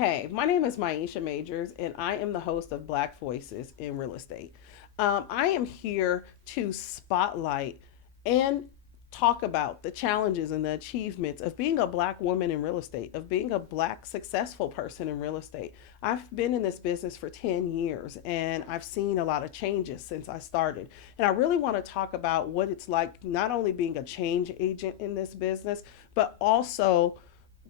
Hey, my name is Maisha Majors, and I am the host of Black Voices in Real Estate. I am here to spotlight and talk about the challenges and the achievements of being a Black woman in real estate, of being a Black successful person in real estate. I've been in this business for 10 years and I've seen a lot of changes since I started. And I really want to talk about what it's like not only being a change agent in this business, but also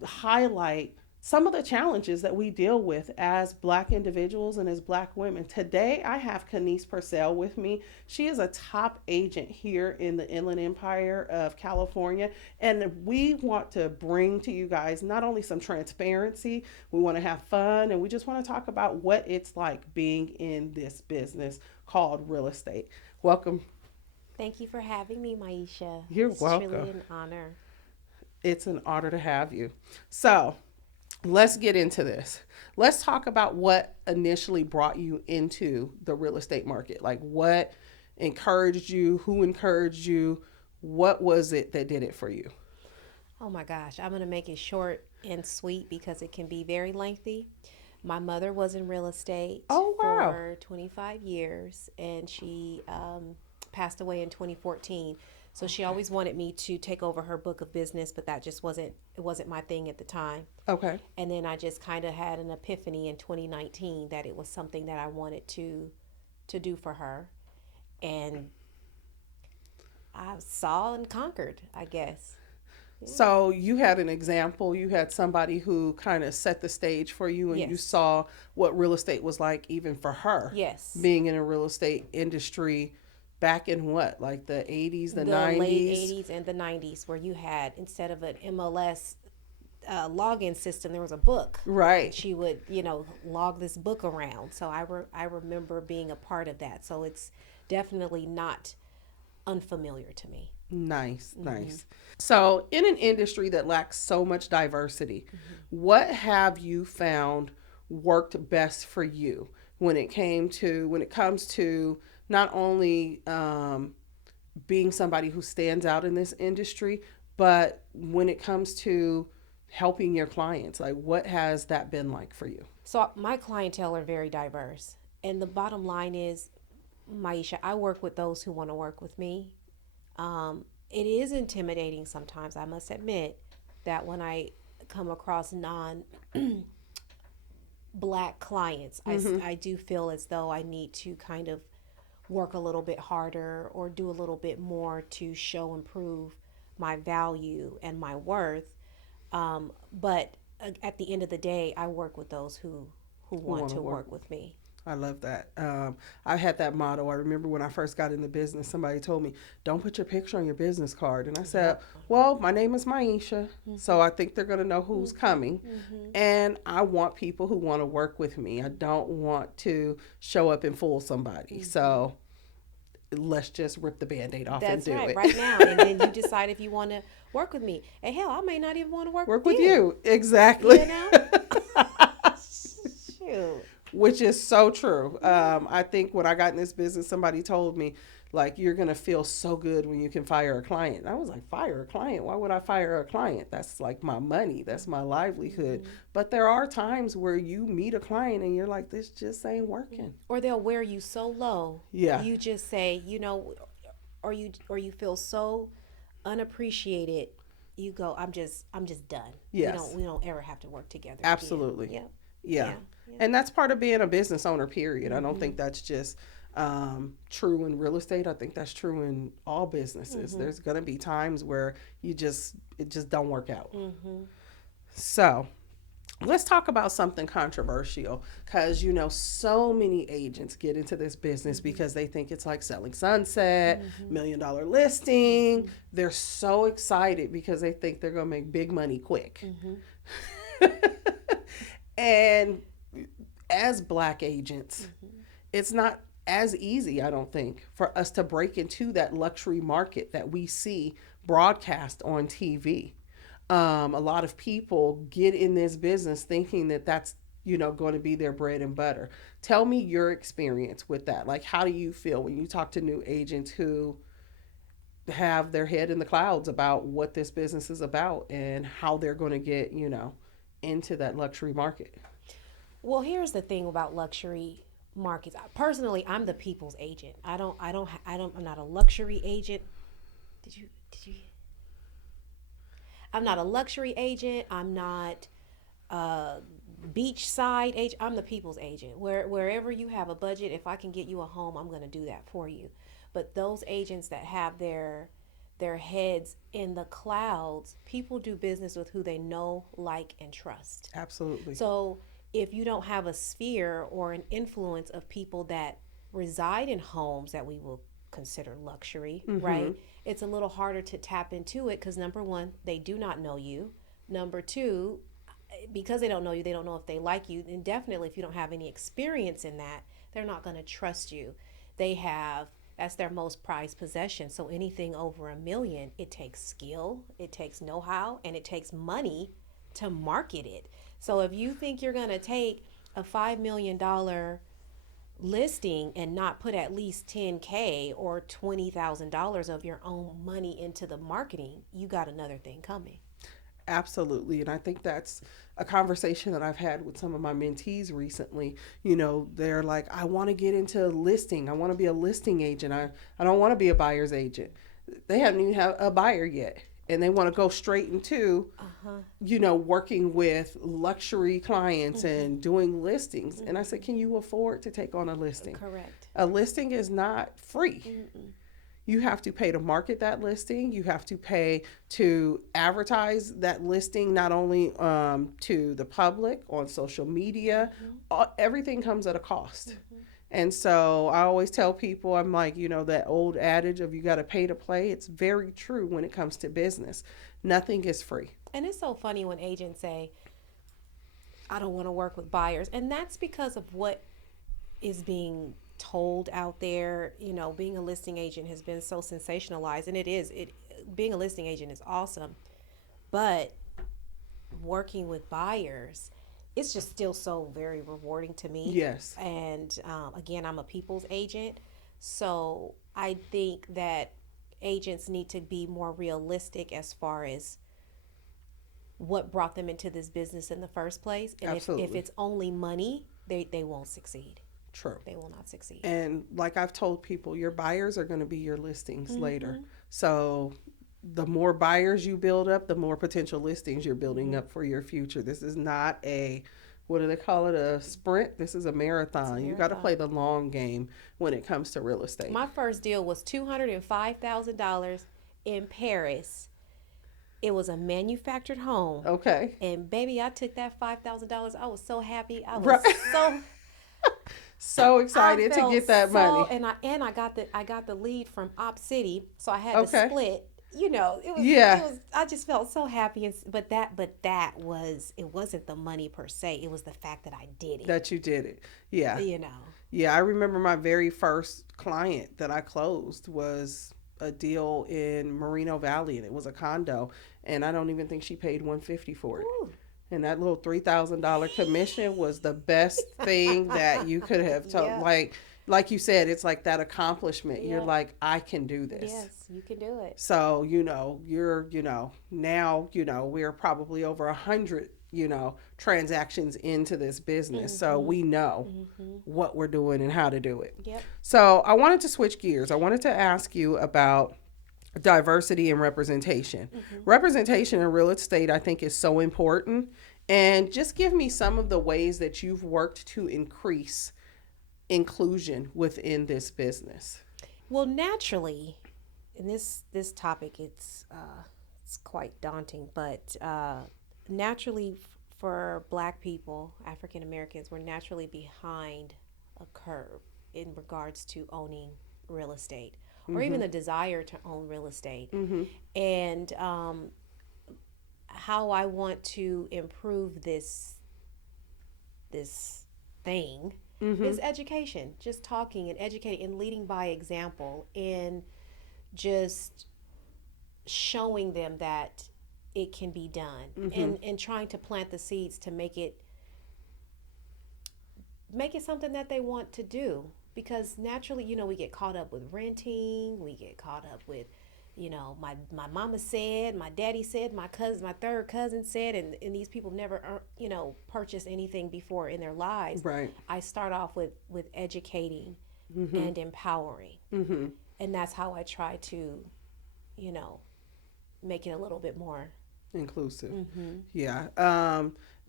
highlight some of the challenges that we deal with as Black individuals and as Black women. Today, I have Kenice Perscell with me. She is a top agent here in the Inland Empire of California. And we want to bring to you guys not only some transparency, we want to have fun, and we just want to talk about what it's like being in this business called real estate. Welcome. Thank you for having me, Maisha. You're It's welcome. truly an honor. It's an honor to have you. So, let's get into this. Let's talk about what initially brought you into the real estate market. Like, what encouraged you? Who encouraged you? What was it that did it for you? Oh my gosh, I'm going to make it short and sweet because it can be very lengthy. My mother was in real estate Oh, wow. for 25 years and she passed away in 2014. So she Okay. always wanted me to take over her book of business, but that just wasn't my thing at the time. Okay. And then I just kind of had an epiphany in 2019 that it was something that I wanted to do for her. And I saw and conquered, I guess. Yeah. So, you had an example. You had somebody who kind of set the stage for you, and you Yes. saw what real estate was like, even for her, Yes. being in a real estate industry back in what, like the 80s, the The late 90s? 80s and the 90s, where you had, instead of an MLS login system, there was a book. And Right. she would, log this book around. So I remember being a part of that. So it's definitely not unfamiliar to me. Nice, nice. So, in an industry that lacks so much diversity, what have you found worked best for you when it comes to not only being somebody who stands out in this industry, but when it comes to helping your clients? Like, what has that been like for you? So my clientele are very diverse. And the bottom line is, Maisha, I work with those who want to work with me. It is intimidating sometimes, I must admit, that when I come across non black clients, I do feel as though I need to kind of work a little bit harder or do a little bit more to show and prove my value and my worth. But at the end of the day, I work with those who Who want want to to work? work with me. I love that. I had that motto. I remember when I first got in the business, somebody told me, "Don't put your picture on your business card." And I said, Yep. "Well, my name is Maisha, so I think they're going to know who's coming. Hmm. And I want people who want to work with me. I don't want to show up and fool somebody. So let's just rip the band aid off and That's do right, it." right now. And then you decide if you want to work with me. And hell, I may not even want to work Work with with you. you. Exactly. You know? Shoot. Which is so true. I think when I got in this business, somebody told me, like, you're going to feel so good when you can fire a client. And I was like, fire a client? Why would I fire a client? That's like my money, that's my livelihood. But there are times where you meet a client and you're like, this just ain't working. Or they'll wear you so low. Yeah. You just say, or you feel so unappreciated. You go, I'm just done. Yes. We don't ever have to work together again. Absolutely. Yeah. Yeah. Yeah. Yeah. And that's part of being a business owner, period. I don't think that's just true in real estate. I think that's true in all businesses. There's going to be times where it just don't work out. So let's talk about something controversial, because so many agents get into this business because they think it's like selling sunset, $1 million listing. They're so excited because they think they're going to make big money quick. And as Black agents, it's not as easy, I don't think, for us to break into that luxury market that we see broadcast on TV. A lot of people get in this business thinking that that's going to be their bread and butter. Tell me your experience with that. Like, how do you feel when you talk to new agents who have their head in the clouds about what this business is about and how they're going to get into that luxury market. Well, here's the thing about luxury markets. Personally, I'm the people's agent. I'm not a luxury agent. Did you I'm not a luxury agent. I'm not a beachside agent. I'm the people's agent. Wherever you have a budget, if I can get you a home, I'm going to do that for you. But those agents that have their heads in the clouds, people do business with who they know, like, and trust. Absolutely. So if you don't have a sphere or an influence of people that reside in homes that we will consider luxury, right? It's a little harder to tap into it because number one, they do not know you. Number two, because they don't know you, they don't know if they like you. And definitely, if you don't have any experience in that, they're not going to trust you. They have, that's their most prized possession. So anything over $1 million, it takes skill, it takes know how, and it takes money to market it. So if you think you're going to take a $5 million listing and not put at least 10K or $20,000 of your own money into the marketing, you got another thing coming. Absolutely. And I think that's a conversation that I've had with some of my mentees recently. You know, they're like, I want to get into listing. I want to be a listing agent. I don't want to be a buyer's agent. They haven't even had a buyer yet. And they want to go straight into, working with luxury clients and doing listings. And I said, can you afford to take on a listing? Correct. A listing is not free. You have to pay to market that listing. You have to pay to advertise that listing, not only to the public on social media. Everything comes at a cost. And so I always tell people, I'm like, that old adage of you got to pay to play. It's very true when it comes to business. Nothing is free. And it's so funny when agents say, I don't want to work with buyers. And that's because of what is being told out there. Being a listing agent has been so sensationalized, and being a listing agent is awesome, but working with buyers, it's just still so very rewarding to me. Yes. And again, I'm a people's agent, so I think that agents need to be more realistic as far as what brought them into this business in the first place. And if it's only money, they won't succeed. True. They will not succeed. And like I've told people, your buyers are going to be your listings later. So the more buyers you build up, the more potential listings you're building up for your future. This is not what do they call it? A sprint. This is a marathon. You got to play the long game when it comes to real estate. My first deal was $205,000 in Paris. It was a manufactured home. Okay. And baby, I took that $5,000. I was so happy. I was so excited to get that money. And I got the lead from Op City, so I had to split. It was I just felt so happy, but it wasn't the money per se. It was the fact that I did it. That you did it. Yeah. Yeah, I remember my very first client that I closed was a deal in Moreno Valley, and it was a condo, and I don't even think she paid $150 for it. Ooh. And that little $3,000 commission was the best thing that you could have told. Yeah. Like you said, it's like that accomplishment. Yeah. You're like, I can do this. Yes, you can do it. So, you're, now, we're probably over 100, transactions into this business. So we know what we're doing and how to do it. Yep. So I wanted to switch gears. I wanted to ask you about diversity and representation. Representation in real estate, I think, is so important. And just give me some of the ways that you've worked to increase inclusion within this business. Well, naturally, in this topic, it's quite daunting, but naturally for Black people, African Americans, we're naturally behind a curve in regards to owning real estate. Or even the desire to own real estate. And how I want to improve this thing is education. Just talking and educating and leading by example, and just showing them that it can be done, and trying to plant the seeds to make it something that they want to do. Because naturally, we get caught up with renting, we get caught up with, my mama said, my daddy said, my cousin, my third cousin said, and these people never purchased anything before in their lives. Right. I start off with educating Mm-hmm. and empowering, Mm-hmm. and that's how I try to you know make it a little bit more. Inclusive. Mm-hmm. Yeah.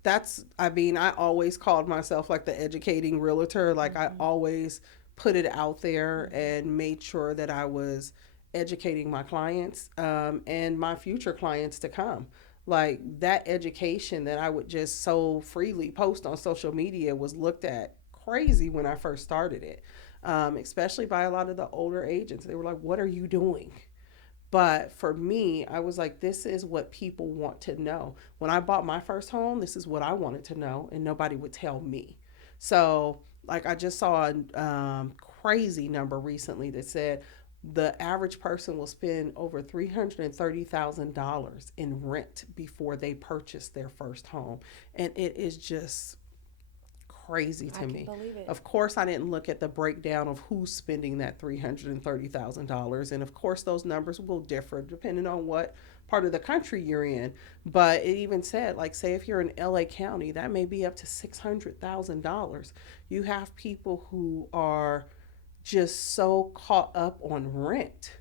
That's, I mean, I always called myself like the educating realtor. Like I Mm-hmm. always put it out there Mm-hmm. and made sure that I was educating my clients, and my future clients to come. Like that education that I would just so freely post on social media was looked at crazy when I first started it, especially by a lot of the older agents. They were like, "What are you doing?" But for me, I was like, this is what people want to know. When I bought my first home, this is what I wanted to know, and nobody would tell me. So, like, I just saw a crazy number recently that said the average person will spend over $330,000 in rent before they purchase their first home. And it is just crazy I to can me. believe it. Of course, I didn't look at the breakdown of who's spending that $330,000. And of course, those numbers will differ depending on what part of the country you're in. But it even said, like, say if you're in LA County, that may be up to $600,000. You have people who are just so caught up on rent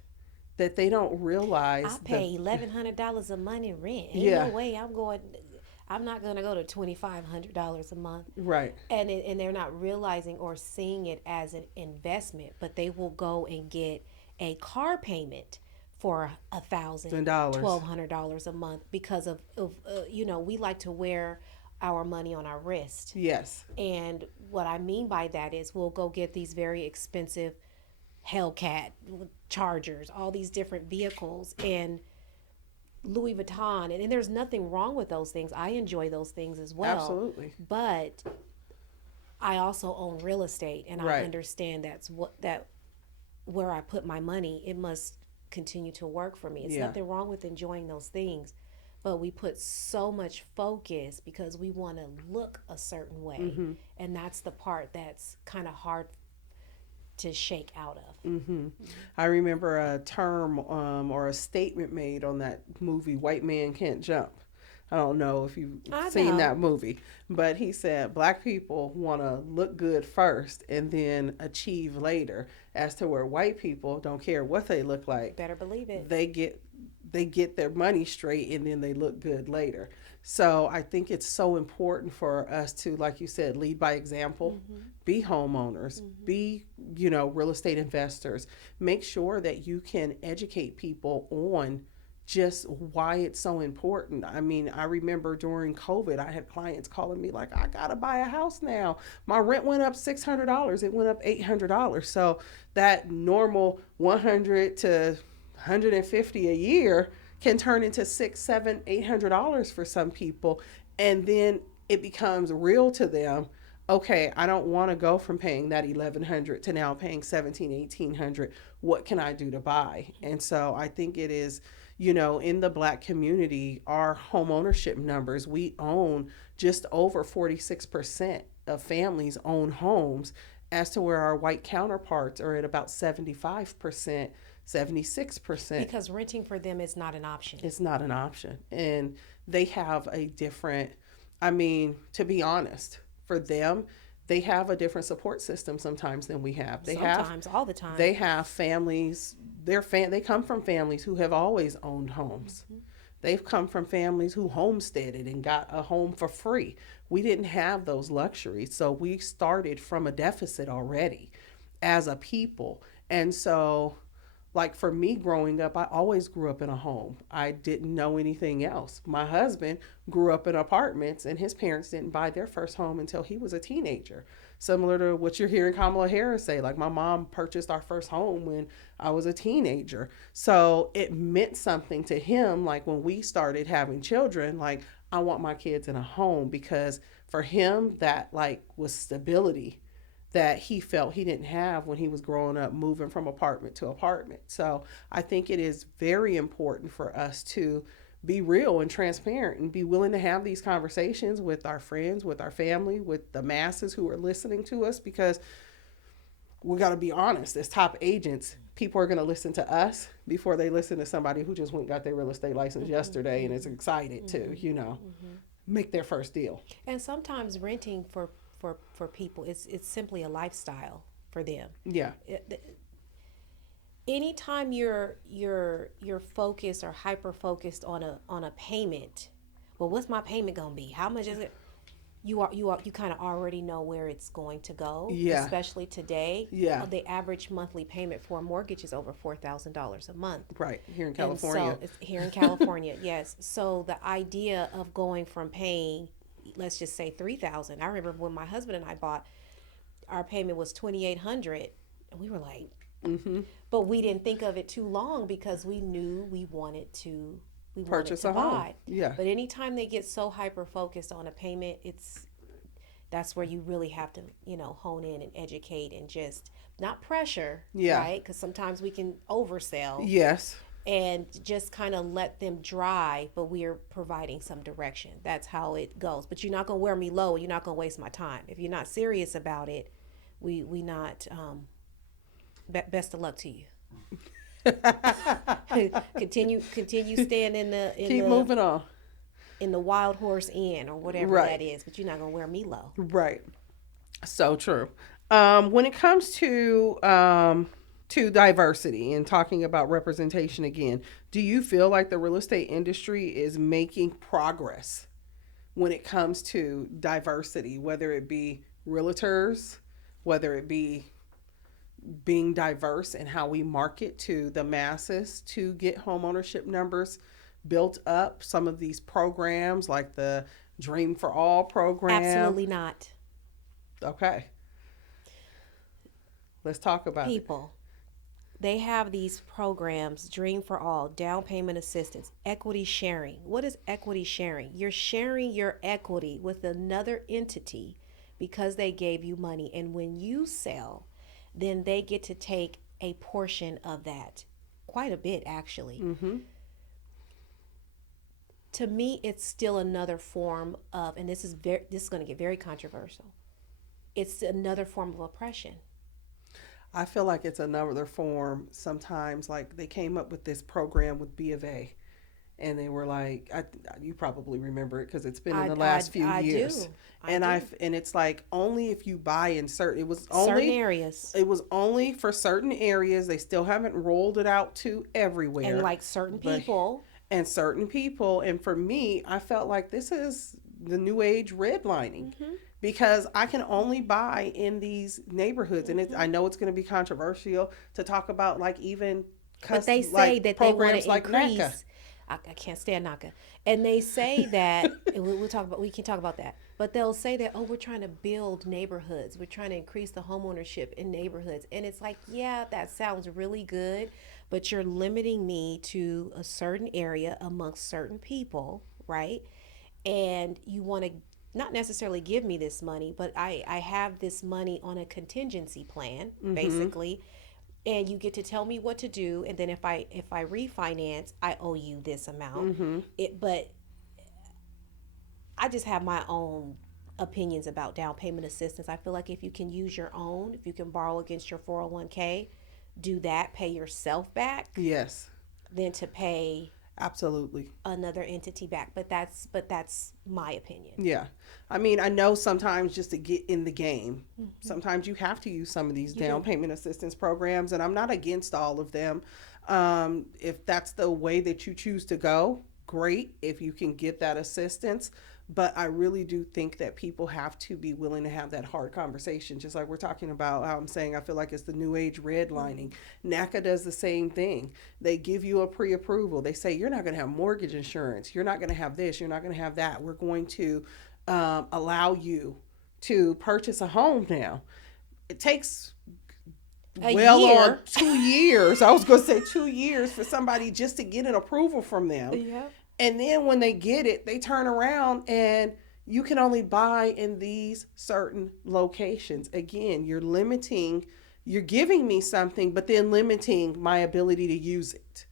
that they don't I realize the, pay $1,100 a month in rent. Ain't no yeah, way I'm not gonna go to $2,500 a month. right, And they're not realizing or seeing it as an investment, but they will go and get a car payment for $10. $1,200 a month because we like to wear our money on our wrist. Yes, And what I mean by that is we'll go get these very expensive Hellcat Chargers, all these different vehicles, and Louis Vuitton, and there's nothing wrong with those things. I enjoy those things as well, absolutely. but I also own real estate, and I Right. understand that where I put my money, it must continue to work for me. It's Yeah. nothing wrong with enjoying those things, but we put so much focus because we want to look a certain way, Mm-hmm. and that's the part that's kind of hard to shake out of. Mm-hmm. I remember a term, or a statement made on that movie, White Man Can't Jump. I don't know if you've I seen know. that movie, but he said black people want to look good first and then achieve later, as to where white people don't care what they look like. Better believe it. They get they get their money straight and then they look good later. So I think it's so important for us to, like you said, lead by example, Mm-hmm. be homeowners, Mm-hmm. be, real estate investors. Make sure that you can educate people on just why it's so important. I mean, I remember during COVID, I had clients calling me like, I gotta buy a house now. My rent went up $600. It went up $800. So that normal 100 to 150 a year can turn into six, seven, $800 for some people, and then it becomes real to them. Okay, I don't want to go from paying that 1,100 to now paying 17, 1,800. What can I do to buy? And so I think it is, in the black community, our home ownership numbers, we own just over 46% of families own homes, as to where our white counterparts are at about 75%, 76%. Because renting for them is not an option. It's not an option. And they have a different, I mean, to be honest, for them, they have a different support system sometimes than we have. Sometimes, all the time. They have families, they come from families who have always owned homes. Mm-hmm. They've come from families who homesteaded and got a home for free. We didn't have those luxuries. So we started from a deficit already as a people. And so, like for me growing up, I always grew up in a home. I didn't know anything else. My husband grew up in apartments, and his parents didn't buy their first home until he was a teenager. Similar to what you're hearing Kamala Harris say, like my mom purchased our first home when I was a teenager. So it meant something to him. Like when we started having children, like I want my kids in a home, because for him, that like was stability that he felt he didn't have when he was growing up, moving from apartment to apartment. So I think it is very important for us to be real and transparent and be willing to have these conversations with our friends, with our family, with the masses who are listening to us, because we got to be honest, as top agents, people are going to listen to us before they listen to somebody who just went and got their real estate license yesterday and is excited to, make their first deal. And sometimes renting for people, it's simply a lifestyle for them. Yeah. Anytime you're focused or hyper focused on a payment, well, what's my payment gonna be? How much is it? You kind of already know where it's going to go. Yeah. Especially today. Yeah. The average monthly payment for a mortgage is over $4,000 a month. Right. Here in California. And so it's here in California, yes. So the idea of going from paying, let's just say 3,000. I remember when my husband and I bought, our payment was 2,800, and we were like, but we didn't think of it too long because we knew we Purchase wanted to a home. buy. Yeah. But anytime they get so hyper focused on a payment, that's where you really have to, hone in and educate and just not pressure, Yeah. right? Because sometimes we can oversell. Yes. And just kind of let them dry, but we are providing some direction. That's how it goes. But you're not gonna wear me low. You're not gonna waste my time. If you're not serious about it, we not. Best of luck to you. continue staying Keep moving on. in the Wild Horse Inn or whatever Right. that is. But you're not gonna wear me low. Right. So true. When it comes to diversity and talking about representation again, do you feel like the real estate industry is making progress when it comes to diversity, whether it be realtors, whether it be being diverse in how we market to the masses to get home ownership numbers built up? Some of these programs like the Dream for All program. Absolutely not. Okay. Let's talk about People. They have these programs, Dream for All, down payment assistance, equity sharing. What is equity sharing? You're sharing your equity with another entity because they gave you money. And when you sell, then they get to take a portion of that. Quite a bit, actually. To me, it's still another form of, and this is going to get very controversial. It's another form of oppression. I feel like it's another form sometimes. Like they came up with this program with B of A, and they were like, you probably remember it because it's been in the last few years. And it's like only if you buy in certain, it was only certain areas. It was only for certain areas. They still haven't rolled it out to everywhere. And like certain people. And certain people. And for me, I felt like this is the new age redlining. Because I can only buy in these neighborhoods, and I know it's going to be controversial to talk about, like even but they say that they want to like increase. NACA. I can't stand NACA, and they say that and we can talk about that. But they'll say that, oh, we're trying to build neighborhoods, we're trying to increase the homeownership in neighborhoods, and it's like, yeah, that sounds really good, but you're limiting me to a certain area amongst certain people, right? And you want to not necessarily give me this money, but I have this money on a contingency plan, basically, and you get to tell me what to do, and then if I refinance, I owe you this amount. But I just have my own opinions about down payment assistance. I feel like if you can use your own, if you can borrow against your 401k, do that, pay yourself back. Yes. Than to pay absolutely another entity back. But that's my opinion. Yeah. I mean, I know sometimes just to get in the game, sometimes you have to use some of these down payment assistance programs, and I'm not against all of them. If that's the way that you choose to go, great, if you can get that assistance. But I really do think that people have to be willing to have that hard conversation, just like we're talking about how I'm saying I feel like it's the new age redlining. NACA does the same thing. They give you a pre-approval. They say, you're not going to have mortgage insurance. You're not going to have this. You're not going to have that. We're going to allow you to purchase a home now. It takes on 2 years. I was going to say 2 years for somebody just to get an approval from them. Yeah. And then when they get it, they turn around and you can only buy in these certain locations. Again, you're giving me something, but then limiting my ability to use it.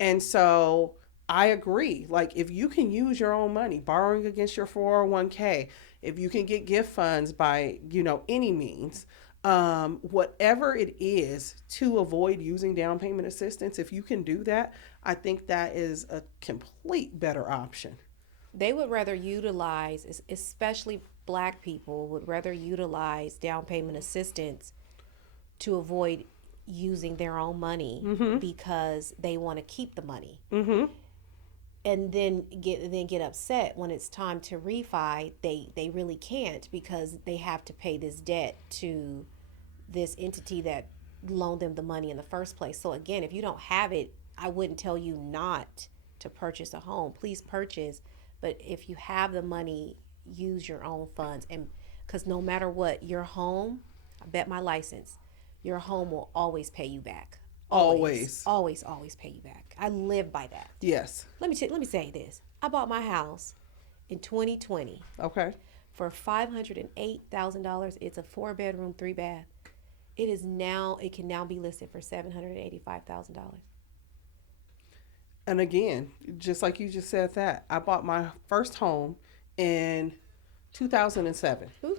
And so I agree. Like if you can use your own money, borrowing against your 401k, if you can get gift funds by, any means, Whatever it is to avoid using down payment assistance, if you can do that, I think that is a complete better option. They would rather utilize, especially black people, would rather utilize down payment assistance to avoid using their own money Mm-hmm. because they want to keep the money Mm-hmm. and then get upset when it's time to refi. They really can't because they have to pay this debt to this entity that loaned them the money in the first place. So again, if you don't have it, I wouldn't tell you not to purchase a home. Please purchase, but if you have the money, use your own funds. And because no matter what, your home, I bet my license, your home will always pay you back. Always, Always. always, always pay you back. I live by that. Yes. Let me say this. I bought my house in 2020 Okay. for $508,000. It's a 4-bedroom, 3-bath. It can now be listed for $785,000. And again, just like you just said that, I bought my first home in 2007. Ooh,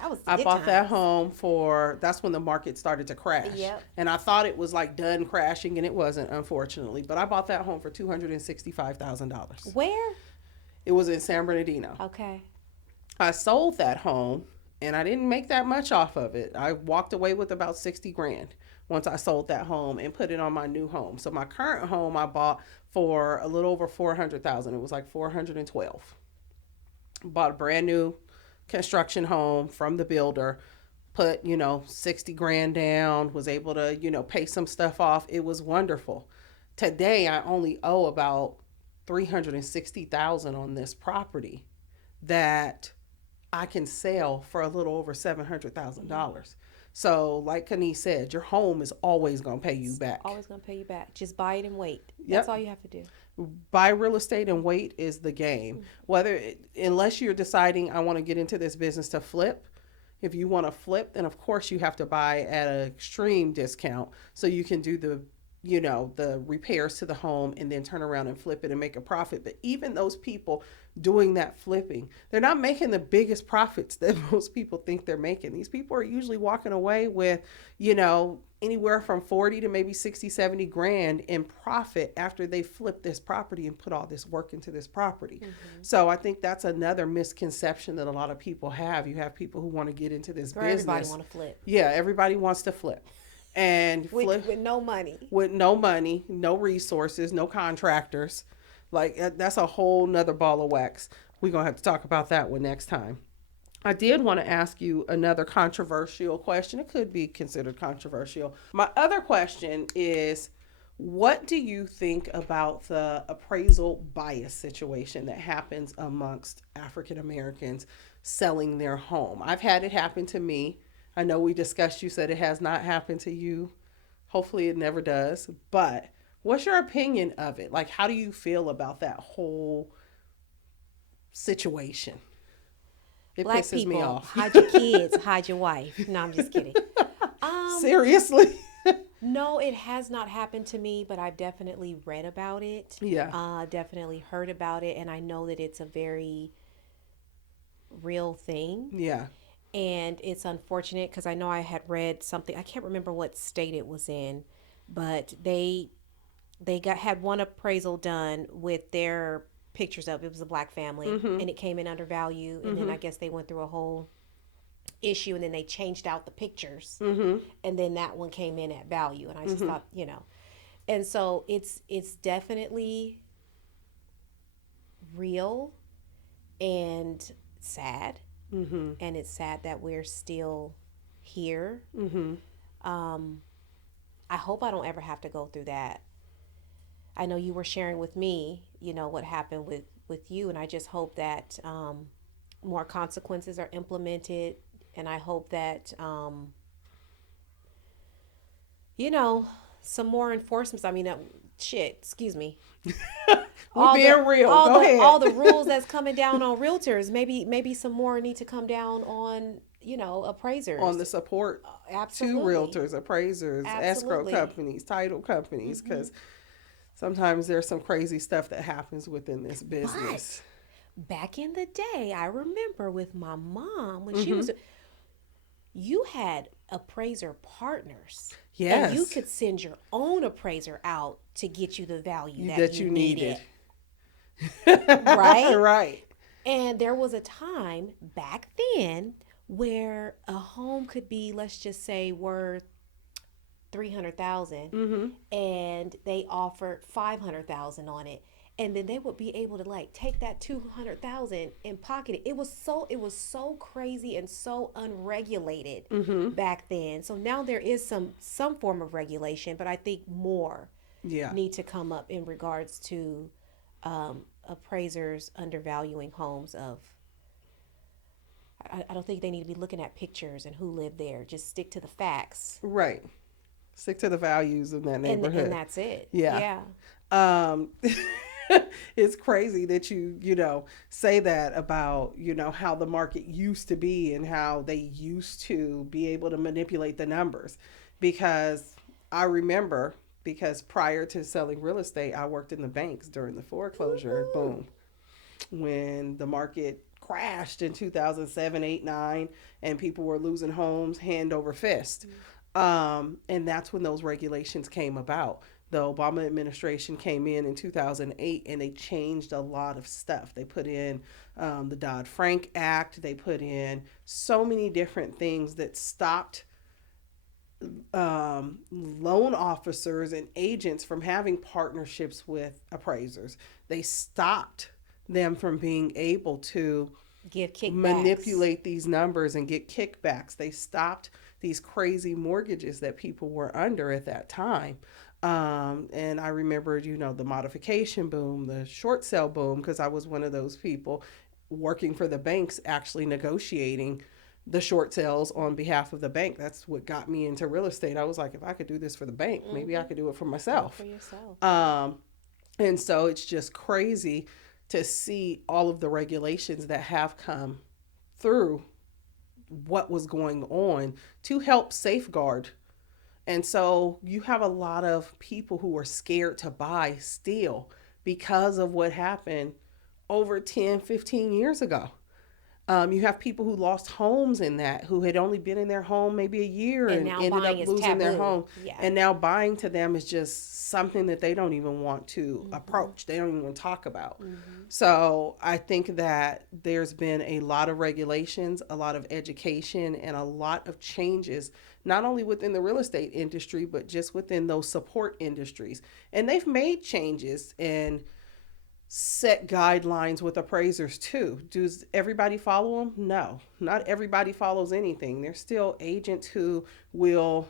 that was I good bought that times. home for, that's when the market started to crash. Yep. And I thought it was like done crashing, and it wasn't, unfortunately. But I bought that home for $265,000. Where? It was in San Bernardino. Okay. I sold that home, and I didn't make that much off of it. I walked away with about 60 grand once I sold that home and put it on my new home. So my current home I bought for a little over 400,000. It was like 412. Bought a brand new construction home from the builder, put 60 grand down, was able to pay some stuff off. It was wonderful. Today I only owe about 360,000 on this property that I can sell for a little over $700,000. So like Kenice said, your home is always going to pay you back. Always gonna pay you back. Just buy it and wait. Yep. That's all you have to do. Buy real estate and wait is the game. Unless you're deciding I want to get into this business to flip. If you want to flip, then of course you have to buy at an extreme discount so you can do the repairs to the home and then turn around and flip it and make a profit. But even those people doing that flipping, they're not making the biggest profits that most people think they're making. These people are usually walking away with, anywhere from 40 to maybe 60, 70 grand in profit after they flip this property and put all this work into this property. Mm-hmm. So I think that's another misconception that a lot of people have. You have people who want to get into this business. Everybody want to flip. Yeah, everybody wants to flip. And with no money. With no money, no resources, no contractors. Like, that's a whole nother ball of wax. We're going to have to talk about that one next time. I did want to ask you another controversial question. It could be considered controversial. My other question is, what do you think about the appraisal bias situation that happens amongst African Americans selling their home? I've had it happen to me. I know we discussed, you said it has not happened to you. Hopefully it never does. But what's your opinion of it? Like, how do you feel about that whole situation? It Black pisses people, me off. hide your kids, hide your wife. No, I'm just kidding. Seriously? No, it has not happened to me, but I've definitely read about it. Yeah. Definitely heard about it, and I know that it's a very real thing. Yeah. And it's unfortunate because I know I had read something. I can't remember what state it was in, but they had one appraisal done with their pictures up. It was a black family, Mm-hmm. and it came in under value. And then I guess they went through a whole issue, and then they changed out the pictures, Mm-hmm. and then that one came in at value. And I just thought, and so it's definitely real and sad. Mm-hmm. And it's sad that we're still here. Mm-hmm. I hope I don't ever have to go through that. I know you were sharing with me, what happened with you, and I just hope that more consequences are implemented, and I hope that some more enforcements. I mean, excuse me. We're being real. Go ahead. All the rules that's coming down on realtors. Maybe some more need to come down on appraisers. On the support to Absolutely. realtors, appraisers, Absolutely. escrow companies, title companies, because sometimes there's some crazy stuff that happens within this business. Back in the day, I remember with my mom when she was, you had appraiser partners. And you Yes. could send your own appraiser out to get you the value that That you you needed, needed. right? Right. And there was a time back then where a home could be, let's just say, worth 300,000, Mm-hmm. and they offered 500,000 on it, and then they would be able to like take that 200,000 and pocket it. It was so crazy and so unregulated Mm-hmm. back then. So now there is some form of regulation, but I think more Yeah. need to come up in regards to appraisers undervaluing homes. Of I don't think they need to be looking at pictures and who lived there. Just stick to the facts, Right. Stick to the values in that and neighborhood. that's it. Yeah. Yeah. Um, it's crazy that you say that about, how the market used to be and how they used to be able to manipulate the numbers. Because I remember, because prior to selling real estate, I worked in the banks during the foreclosure Woohoo. boom when the market crashed in 2007, 8, 9, and people were losing homes hand over fist. And that's when those regulations came about. The Obama administration came in 2008, and they changed a lot of stuff. They put in the Dodd-Frank Act. They put in so many different things that stopped loan officers and agents from having partnerships with appraisers. They stopped them from being able to Give kickbacks. manipulate these numbers and get kickbacks. They stopped these crazy mortgages that people were under at that time. And I remembered, the modification boom, the short sale boom, because I was one of those people working for the banks, actually negotiating the short sales on behalf of the bank. That's what got me into real estate. I was like, if I could do this for the bank, maybe I Mm-hmm. could do it for Do it myself. for yourself. Yeah. Um, and so it's just crazy to see all of the regulations that have come through what was going on to help safeguard. And so you have a lot of people who are scared to buy still because of what happened over 10, 15 years ago. You have people who lost homes in that, who had only been in their home maybe a year And and now ended buying up is losing their taboo. home. Yeah. And now buying to them is just something that they don't even want to Mm-hmm. approach. They don't even want to talk about. Mm-hmm. So I think that there's been a lot of regulations, a lot of education, and a lot of changes, not only within the real estate industry, but just within those support industries. And they've made changes and set guidelines with appraisers too. Does everybody follow them? No, not everybody follows anything. There's still agents who will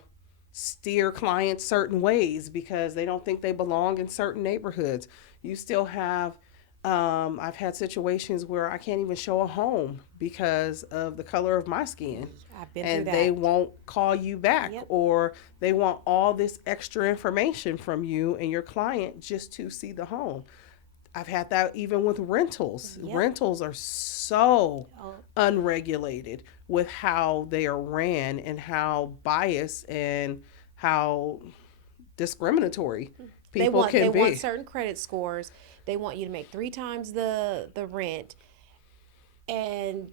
steer clients certain ways because they don't think they belong in certain neighborhoods. You still have, I've had situations where I can't even show a home because of the color of my skin. I've been through And they that. won't call you back, Yep. or they want all this extra information from you and your client just to see the home. I've had that even with rentals. Yep. Rentals are so Oh, unregulated with how they are ran and how biased and how discriminatory they people want can they want be. certain credit scores. They want you to make three times the rent, and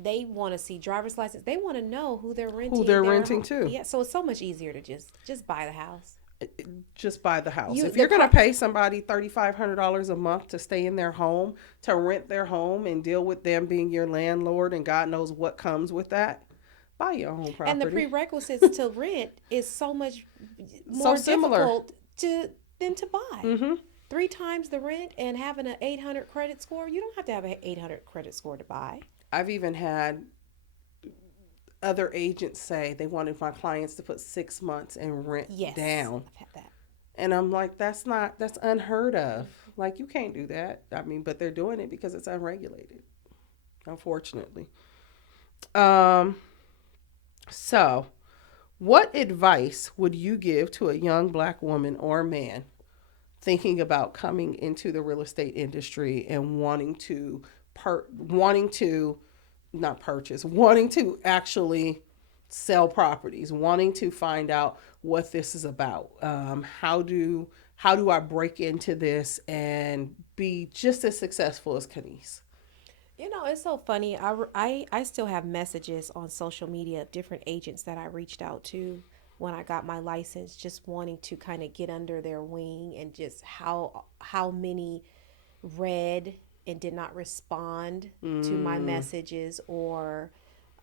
they want to see driver's license. They want to know who they're Who renting they're their renting home. to. Yeah, so it's so much easier to just buy the house. Just buy the house. You If the you're going to pro- pay somebody $3,500 a month to stay in their home, to rent their home and deal with them being your landlord and God knows what comes with that, buy your own and the property. prerequisites to rent is so much So more similar. difficult to than to buy. Mm-hmm. Three times the rent and having an 800 credit score. You don't have to have an 800 credit score to buy. I've even had other agents say they wanted my clients to put 6 months and rent Yes, down. I've had that. And I'm like, that's unheard of. Like, you can't do that. I mean, but they're doing it because it's unregulated, unfortunately. Um, so, what advice would you give to a young black woman or man thinking about coming into the real estate industry and wanting to not purchase, wanting to actually sell properties, wanting to find out what this is about? How do I break into this and be just as successful as Kenice? You know, it's so funny. I still have messages on social media of different agents that I reached out to when I got my license, just wanting to kind of get under their wing, and just how many read and did not respond to my Mm, messages, or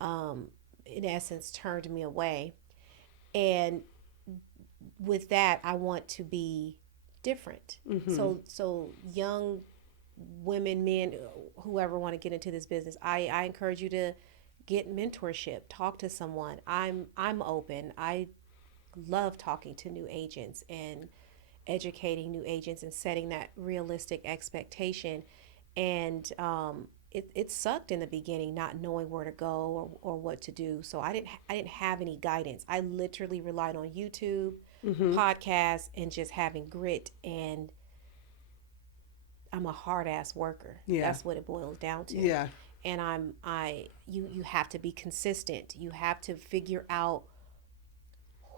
in essence turned me away. And with that, I want to be different. mm-hmm. So young women, men, whoever want to get into this business, I encourage you to get mentorship, talk to someone. I'm open. I love talking to new agents and educating new agents and setting that realistic expectation. And it sucked in the beginning not knowing where to go, or what to do. So I didn't have any guidance. I literally relied on YouTube, Mm-hmm. podcasts, and just having grit. And I'm a hard ass worker. Yeah. That's what it boils down to. Yeah. And you have to be consistent. You have to figure out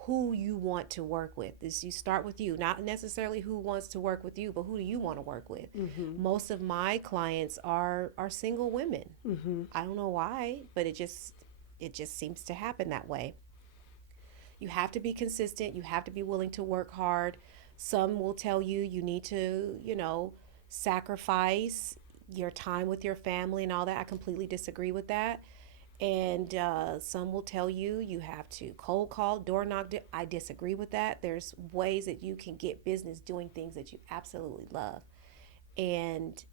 who you want to work with. This, you start with you, not necessarily who wants to work with you, but who do you want to work with. Mm-hmm. Most of my clients are single women. Mm-hmm. I don't know why, but it just seems to happen that way. You have to be consistent. You have to be willing to work hard. Some will tell you you need to, sacrifice your time with your family and all that. I completely disagree with that. And some will tell you you have to cold call, door knock. I disagree with that. There's ways that you can get business doing things that you absolutely love. And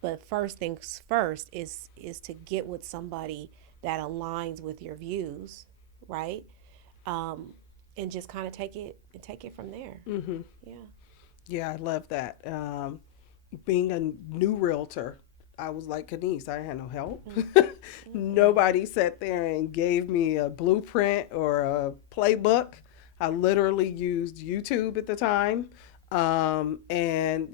but first things first is to get with somebody that aligns with your views, right? Um, and just kind of take it from there. Mm-hmm. Yeah. Yeah, I love that. Being a new realtor, I was like Kenice, I had no help. Mm-mm. Nobody sat there and gave me a blueprint or a playbook. I literally used YouTube at the time. And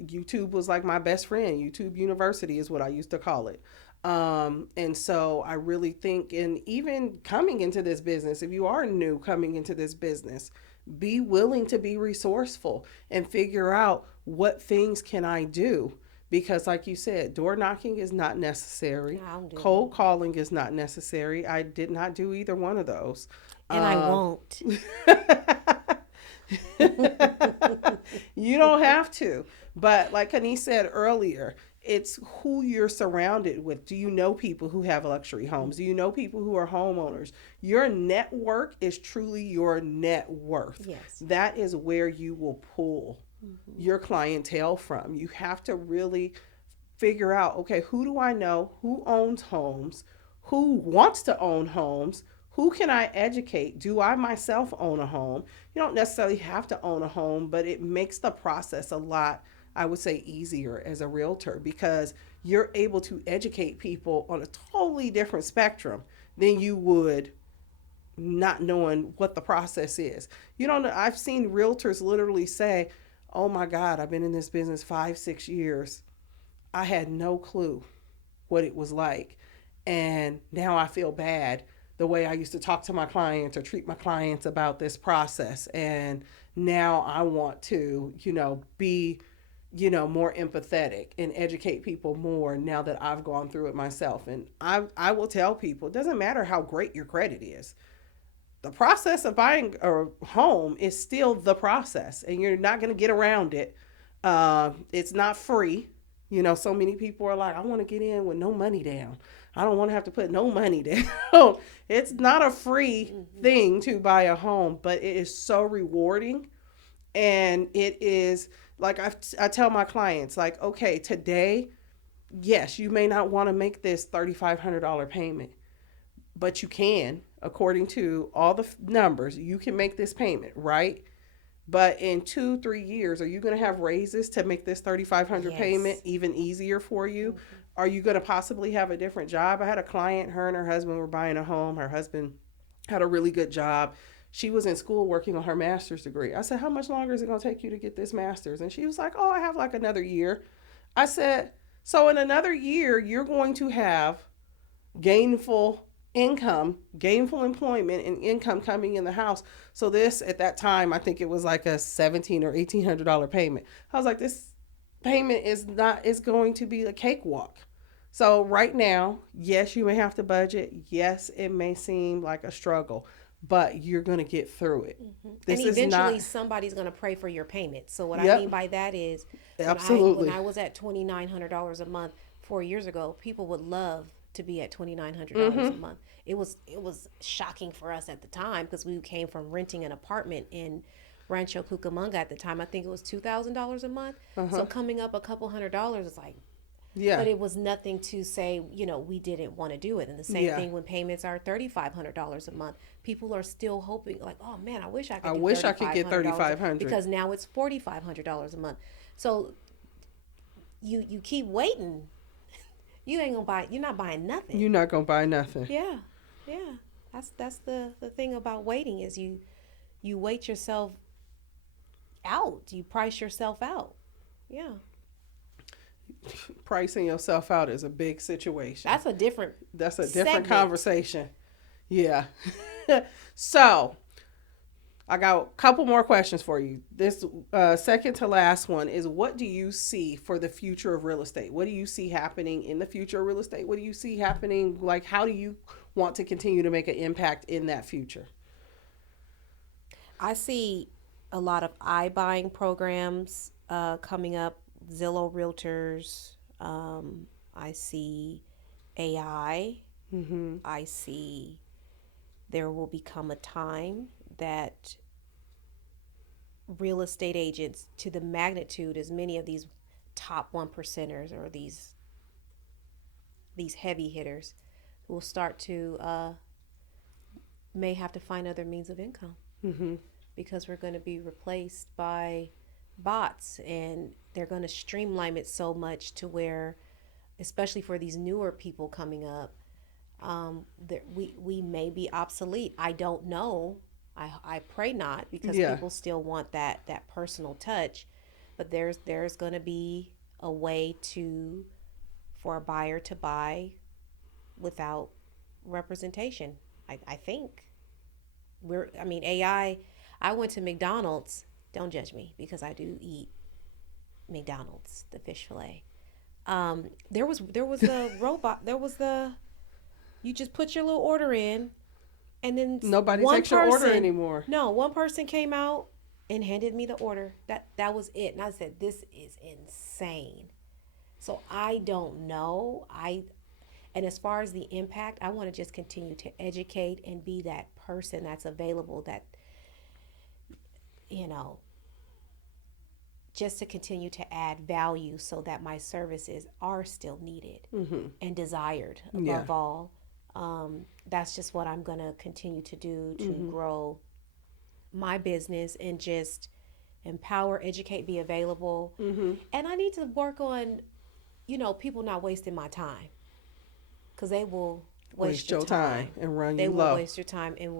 YouTube was like my best friend. YouTube University is what I used to call it. And so I really think, and even coming into this business, if you are new coming into this business, be willing to be resourceful and figure out what things can I do, because like you said, door knocking is not necessary, I don't do cold it. calling is not necessary. I did not do either one of those. And I um, won't. you don't have to. But like Kanice said earlier, it's who you're surrounded with. Do you know people who have luxury homes? Do you know people who are homeowners? Your network is truly your net worth. Yes. That is where you will pull Mm-hmm. your clientele from. You have to really figure out, okay, who do I know? Who owns homes? Who wants to own homes? Who can I educate? Do I myself own a home? You don't necessarily have to own a home, but it makes the process a lot, I would say, easier as a realtor, because you're able to educate people on a totally different spectrum than you would not knowing what the process is. You don't know. I've seen realtors literally say, oh my God, I've been in this business 5, 6 years. I had no clue what it was like. And now I feel bad the way I used to talk to my clients or treat my clients about this process. And now I want to, be, more empathetic and educate people more now that I've gone through it myself. And I will tell people, it doesn't matter how great your credit is. The process of buying a home is still the process, and you're not going to get around it. It's not free. So many people are like, I want to get in with no money down. I don't want to have to put no money down. It's not a free Mm-hmm. thing to buy a home, but it is so rewarding. And it is like I tell my clients, like, okay, today, yes, you may not want to make this $3,500 payment, but you can, according to all the numbers, you can make this payment, right? But in 2, 3 years, are you going to have raises to make this 3,500 payment Yes. even easier for you? Mm-hmm. Are you going to possibly have a different job? I had a client, her and her husband were buying a home. Her husband had a really good job. She was in school working on her master's degree. I said, how much longer is it going to take you to get this master's? And she was like, oh, I have like another year. I said, so in another year, you're going to have gainful income, gainful employment, and income coming in the house. So this, at that time, I think it was like a $1,700 or $1,800 payment. I was like, this payment is not is going to be a cakewalk. So right now, yes, you may have to budget. Yes, it may seem like a struggle, but you're going to get through it. And This is eventually not. somebody's going to pray for your payment. So what I mean Yep, by that is when absolutely. I was at $2,900 a month 4 years ago, people would love to be at $2,900 a Mhm. month. It was shocking for us at the time because we came from renting an apartment in Rancho Cucamonga at the time. I think it was $2,000 a month. So Uh-huh. coming up a couple $100 is like, Yeah. but it was nothing to say, we didn't want to do it. And the same Yeah. thing when payments are $3,500 a month. People are still hoping, like, oh man, I wish I I could do wish I could get $3,500 3,500. because now it's $4,500 a month. So you keep waiting. You ain't gonna buy. You're not buying nothing. You're not going to buy nothing. Yeah, yeah. That's the thing about waiting is you wait yourself out. You price yourself out. Yeah, Pricing yourself out is a big situation. that's a different That's a different segment. conversation. Yeah. So, I got a couple more questions for you. This second to last one is, what do you see for the future of real estate? What do you see happening in the future of real estate? What do you see happening? Like, how do you want to continue to make an impact in that future? I see a lot of iBuying programs coming up, Zillow Realtors. I see AI. Mm-hmm. I see there will become a time that real estate agents, to the magnitude as many of these top one percenters or these heavy hitters, will start to may have to find other means of income Mm-hmm. because we're going to be replaced by bots, and they're going to streamline it so much to where, especially for these newer people coming up, we may be obsolete. I don't know. I pray not, because Yeah. people still want that personal touch, but there's going to be a way to for a buyer to buy without representation. I think I mean, I went to McDonald's. Don't judge me because I do eat McDonald's, the fish fillet. There was the robot. There was the You just put your little order in, and then Nobody one takes your order person, anymore. no, one person came out and handed me the order. That was it, and I said, "This is insane." So I don't know. And as far as the impact, I want to just continue to educate and be that person that's available, that you know just to continue to add value so that my services are still needed Mm-hmm. and desired Yeah. above all. That's just what I'm going to continue to do to Mm-hmm. grow my business and just empower, educate, be available. Mm-hmm. And I need to work on, people not wasting my time, because they will waste Waste your your time time. and run They you will low. waste your time and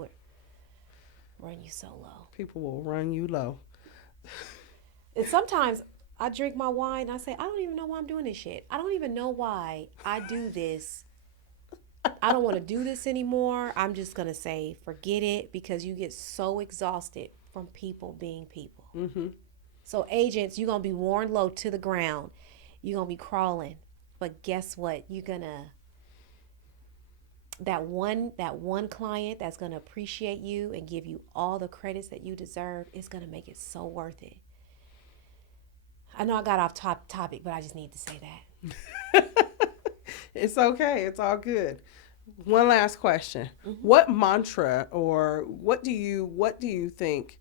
run you so low. People will run you low. And sometimes I drink my wine. I say, I don't even know why I'm doing this shit. I don't even know why I do this. I don't want to do this anymore. I'm just going to say, forget it, because you get so exhausted from people being people. Mm-hmm. So, agents, you're going to be worn low to the ground. You're going to be crawling. But guess what? You're going to, that one client that's going to appreciate you and give you all the credits that you deserve is going to make it so worth it. I know I got off topic, but I just need to say that. It's okay. It's all good. One last question. Mm-hmm. What mantra, or what do you think,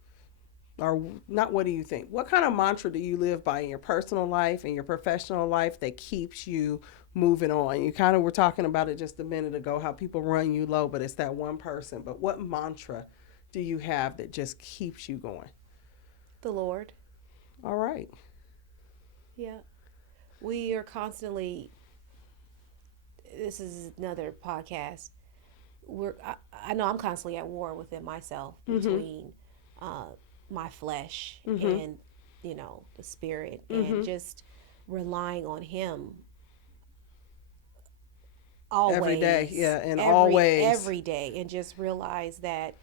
or not what do you think? What kind of mantra do you live by in your personal life and your professional life that keeps you moving on? You kind of were talking about it just a minute ago, how people run you low, but it's that one person. But what mantra do you have that just keeps you going? The Lord. All right. Yeah. We are constantly, this is another podcast. I know I'm constantly at war within myself Mm-hmm. between uh, my flesh Mm-hmm. and, the spirit, Mm-hmm. and just relying on Him Every day, always, yeah, and always. every day, and just realize that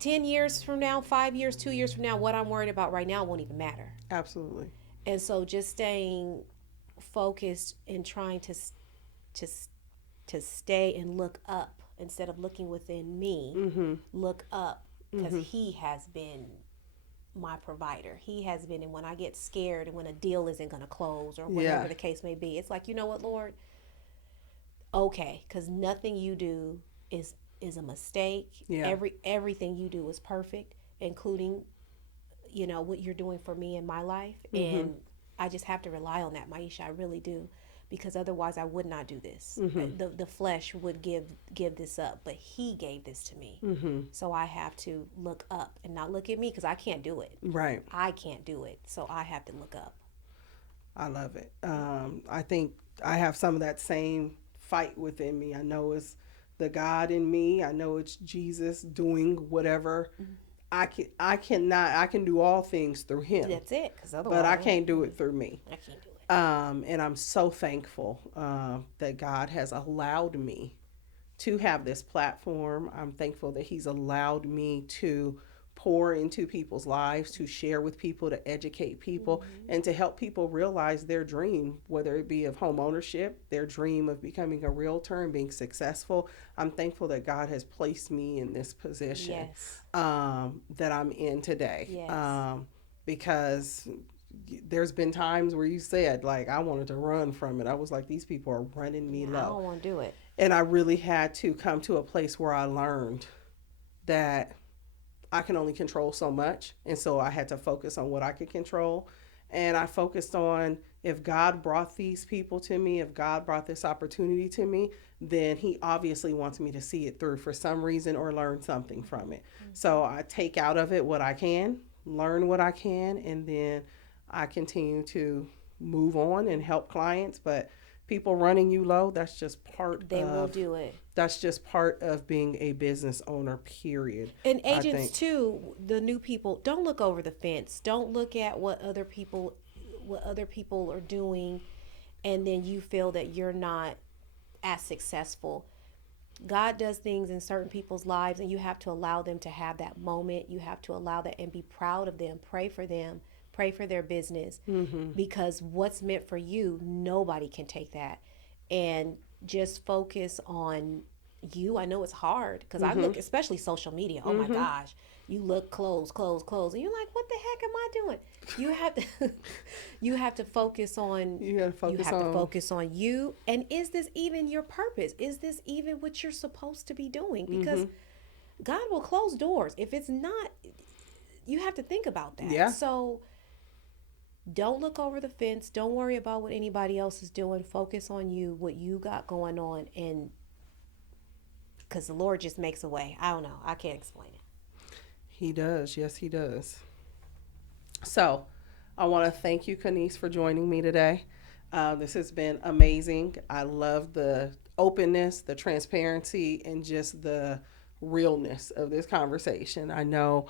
10 years from now, 5 years, 2 years from now, what I'm worried about right now won't even matter. Absolutely. And so just staying focused in trying to to stay and look up instead of looking within me. Mm-hmm. Look up because Mm-hmm. He has been my provider. He has been, and when I get scared and when a deal isn't going to close or Yeah. whatever the case may be, it's like, you know what, Lord, okay, because nothing you do is a mistake. Yeah. Everything you do is perfect, including what you're doing for me in my life, Mm-hmm. and I just have to rely on that, Maisha. I really do, because otherwise I would not do this. Mm-hmm. The flesh would give this up, but He gave this to me, Mm-hmm. so I have to look up and not look at me because I can't do it. Right. I can't do it, so I have to look up. I love it. I think I have some of that same fight within me. I know it's the God in me. I know it's Jesus doing whatever. I cannot. I can do all things through Him, That's it, because but I otherwise can't do it through me. I can't do it. And I'm so thankful that God has allowed me to have this platform. I'm thankful that He's allowed me to pour into people's lives, to share with people, to educate people, and to help people realize their dream, whether it be of home ownership, their dream of becoming a realtor and being successful. I'm thankful that God has placed me in this position Yes. that I'm in today. Yes. Because there's been times where you said, like, I wanted to run from it. I was like, these people are running me Yeah, I low. don't want to do it. And I really had to come to a place where I learned that I can only control so much. And so I had to focus on what I could control. And I focused on, if God brought these people to me, if God brought this opportunity to me, then He obviously wants me to see it through for some reason or learn something from it. So I take out of it what I can, learn what I can, and then I continue to move on and help clients. But people running you low, They will do it. that's just part of being a business owner, period. And I agents think. too, the new people, don't look over the fence. Don't look at what other people are doing, and then you feel that you're not as successful. God does things in certain people's lives, and you have to allow them to have that moment. You have to allow that and be proud of them. Pray for them. Pray for their business, because what's meant for you, nobody can take that. And just focus on you. I know it's hard because I look, especially social media. Oh my gosh, you look clothes, clothes, clothes, and you're like, what the heck am I doing? You have to, you have to focus on. You gotta You focus have to on. focus on you. And is this even your purpose? Is this even what you're supposed to be doing? Because God will close doors if it's not. You have to think about that. Yeah. So don't look over the fence. Don't worry about what anybody else is doing. Focus on you, what you got going on, and because the Lord just makes a way. I don't know. I can't explain it. He does. Yes, He does. So I want to thank you, Kenice, for joining me today. This has been amazing. I love the openness, the transparency, and just the realness of this conversation. I know,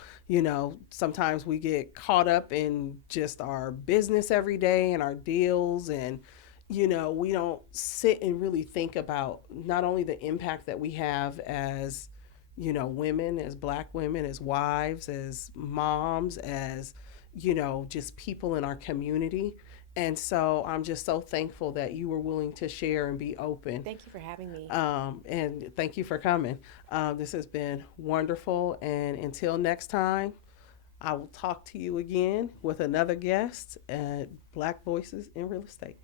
sometimes we get caught up in just our business every day and our deals, and, we don't sit and really think about not only the impact that we have as, women, as Black women, as wives, as moms, as, just people in our community. And so I'm just so thankful that you were willing to share and be open. Thank you for having me. And thank you for coming. This has been wonderful. And until next time, I will talk to you again with another guest at Black Voices in Real Estate.